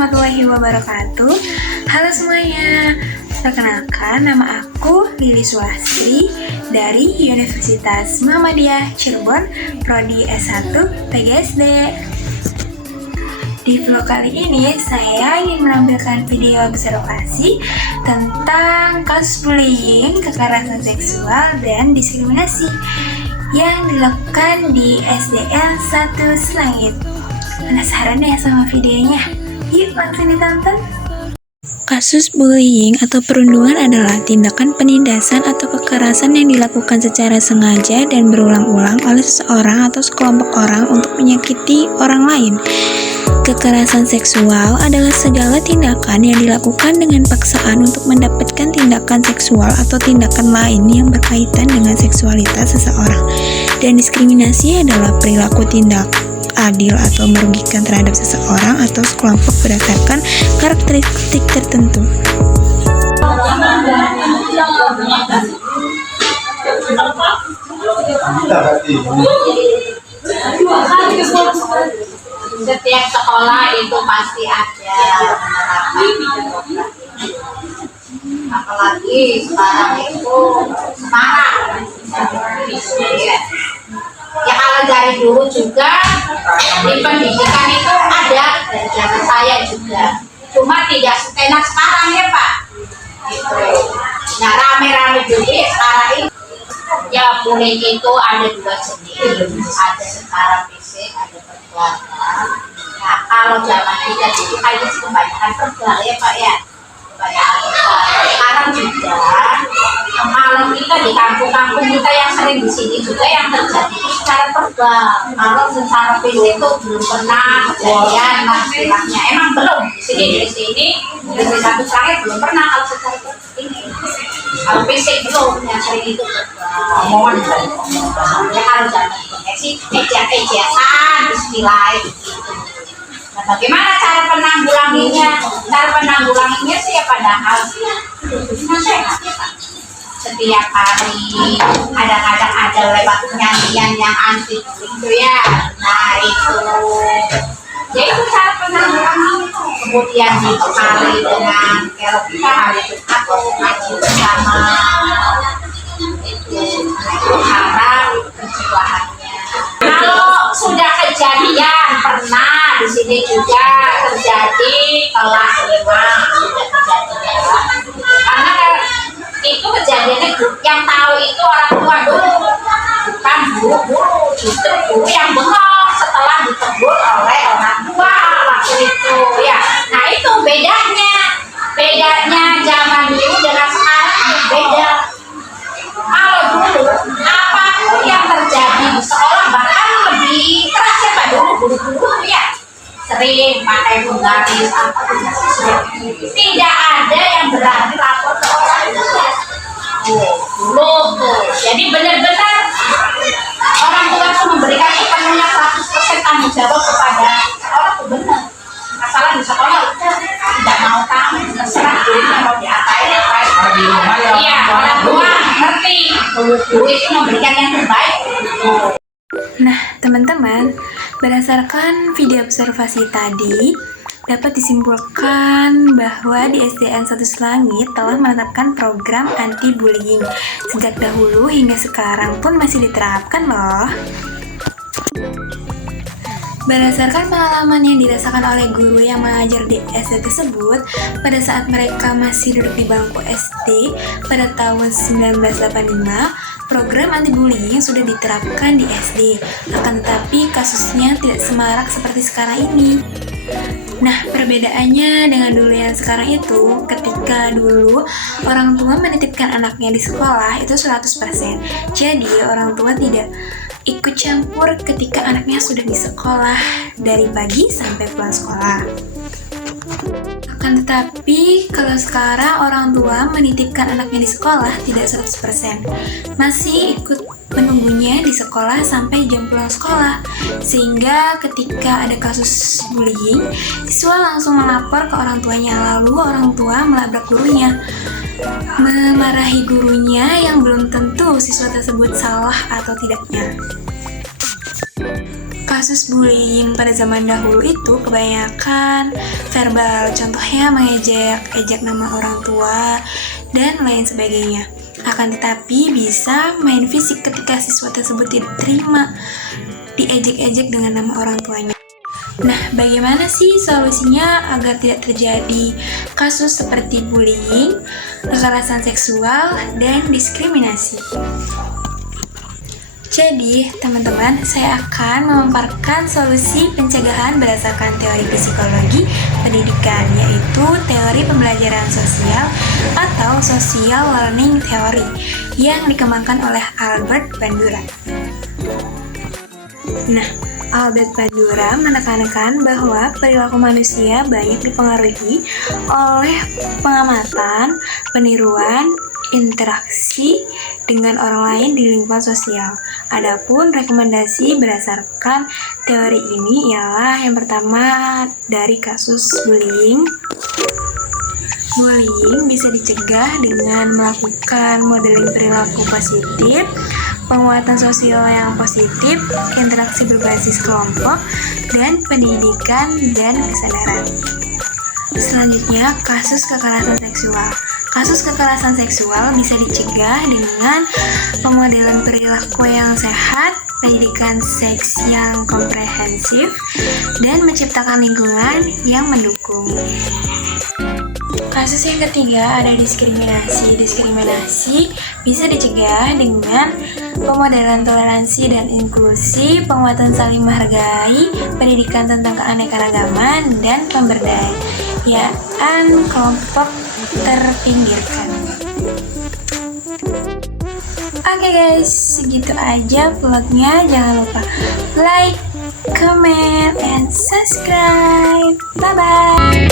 warahmatullahi wabarakatuh. Halo semuanya, perkenalkan nama aku Lili Sulastri dari Universitas Muhammadiyah Cirebon, Prodi S1 PGSD. Di vlog kali ini saya ingin menampilkan video observasi tentang kasus bullying, kekerasan seksual, dan diskriminasi yang dilakukan di SDN 1 Selangit. Penasaran ya sama videonya? Yuk langsung ditonton. Kasus bullying atau perundungan adalah tindakan penindasan atau kekerasan yang dilakukan secara sengaja dan berulang-ulang oleh seseorang atau sekelompok orang untuk menyakiti orang lain. Kekerasan seksual adalah segala tindakan yang dilakukan dengan paksaan untuk mendapatkan tindakan seksual atau tindakan lain yang berkaitan dengan seksualitas seseorang. Dan diskriminasi adalah perilaku tindak adil atau merugikan terhadap seseorang atau sekelompok berdasarkan karakteristik tertentu. Setiap sekolah itu pasti ada apalagi sekarang itu sekarang ya kalau dari dulu juga di pendidikan itu ada dari zaman saya juga, cuma tidak setenar sekarang ya Pak gitu. Nah rame-rame dulu sekarang ini ya bullying itu ada dua jenis, ada secara fisik, ada verbal. Nah kalau zaman kita dulu kayaknya kebanyakan verbal ya Pak ya, kebanyakan verbal. Sekarang juga kalau kita di kampung-kampung kita yang sering di sini juga yang terjadi itu secara verbal. Kalau secara fisik itu belum pernah kejadian, istilahnya emang belum di sini di satu Selangit belum pernah kalau secara ini. Kalau fisik belum, yang sering itu omongan ya kalau zaman sih ejak-ejakan istilah gitu. Nah bagaimana cara penanggulanginya? Cara penanggulanginya sih ya padahal nasihat ya Pak. Setiap hari kadang-kadang ada lewat nyanyian yang anti itu ya. Nah itu ya itu cara penanggulangan. Kemudian dibekali dengan kelopika atau ngaji bersama itu cara pencegahannya. Kalau sudah kejadian pernah di sini juga terjadi kelas 5 sudah kejadian, karena itu kejadiannya yang tahu itu orang tua dulu, bukan guru-guru, justru guru yang bengong setelah ditegur oleh orang tua waktu itu ya. Nah itu bedanya zaman dulu dengan sekarang beda. Kalau dulu apapun yang terjadi di sekolah bahkan lebih keras ya Pak, dulu guru-guru ya sering pakai penggaris apa tidak ada yang berani lapor ke orang tua dulu tuh. Jadi benar-benar orang tua itu memberikan sepenuhnya 100% tanggung jawab kepada orang itu benar. Masalah di sekolah udah tidak mau tahu, terserah gurunya mau diapain apa. Iya, orang tua ngerti guru itu memberikan yang terbaik. Nah, teman-teman, berdasarkan video observasi tadi, dapat disimpulkan bahwa di SDN 1 Selangit telah menetapkan program anti-bullying. Sejak dahulu hingga sekarang pun masih diterapkan loh. Berdasarkan pengalaman yang dirasakan oleh guru yang mengajar di SD tersebut, pada saat mereka masih duduk di bangku SD pada tahun 1985, program anti-bullying sudah diterapkan di SD, akan tetapi kasusnya tidak semarak seperti sekarang ini. Nah, perbedaannya dengan dulu yang sekarang itu, ketika dulu orang tua menitipkan anaknya di sekolah itu 100%. Jadi, orang tua tidak ikut campur ketika anaknya sudah di sekolah dari pagi sampai pulang sekolah. Akan tetapi, kalau sekarang orang tua menitipkan anaknya di sekolah tidak 100%. Masih ikut menunggunya di sekolah sampai jam pulang sekolah. Sehingga ketika ada kasus bullying, siswa langsung melapor ke orang tuanya, lalu orang tua melabrak gurunya, memarahi gurunya yang belum tentu siswa tersebut salah atau tidaknya. kasus bullying pada zaman dahulu itu kebanyakan verbal, contohnya mengejek, ejek nama orang tua, dan lain sebagainya. Akan tetapi bisa main fisik ketika siswa tersebut tidak terima diejek-ejek dengan nama orang tuanya. Nah, bagaimana sih solusinya agar tidak terjadi kasus seperti bullying, kekerasan seksual, dan diskriminasi? Jadi, teman-teman, saya akan memaparkan solusi pencegahan berdasarkan teori psikologi pendidikan, yaitu teori pembelajaran sosial atau social learning theory yang dikembangkan oleh Albert Bandura. Nah, Albert Bandura menekankan bahwa perilaku manusia banyak dipengaruhi oleh pengamatan, peniruan, interaksi dengan orang lain di lingkungan sosial. Adapun rekomendasi berdasarkan teori ini ialah yang pertama dari kasus bullying. Bullying bisa dicegah dengan melakukan modeling perilaku positif, penguatan sosial yang positif, interaksi berbasis kelompok, dan pendidikan dan kesadaran. Selanjutnya, kasus kekerasan seksual. Kasus kekerasan seksual bisa dicegah dengan pemodelan perilaku yang sehat, pendidikan seks yang komprehensif, dan menciptakan lingkungan yang mendukung. Kasus yang ketiga ada diskriminasi. Diskriminasi bisa dicegah dengan pemodelan toleransi dan inklusi, penguatan saling menghargai, pendidikan tentang keanekaragaman, dan pemberdayaan kelompok terpinggirkan. Oke guys, segitu aja vlognya. Jangan lupa like, comment, and subscribe. Bye bye.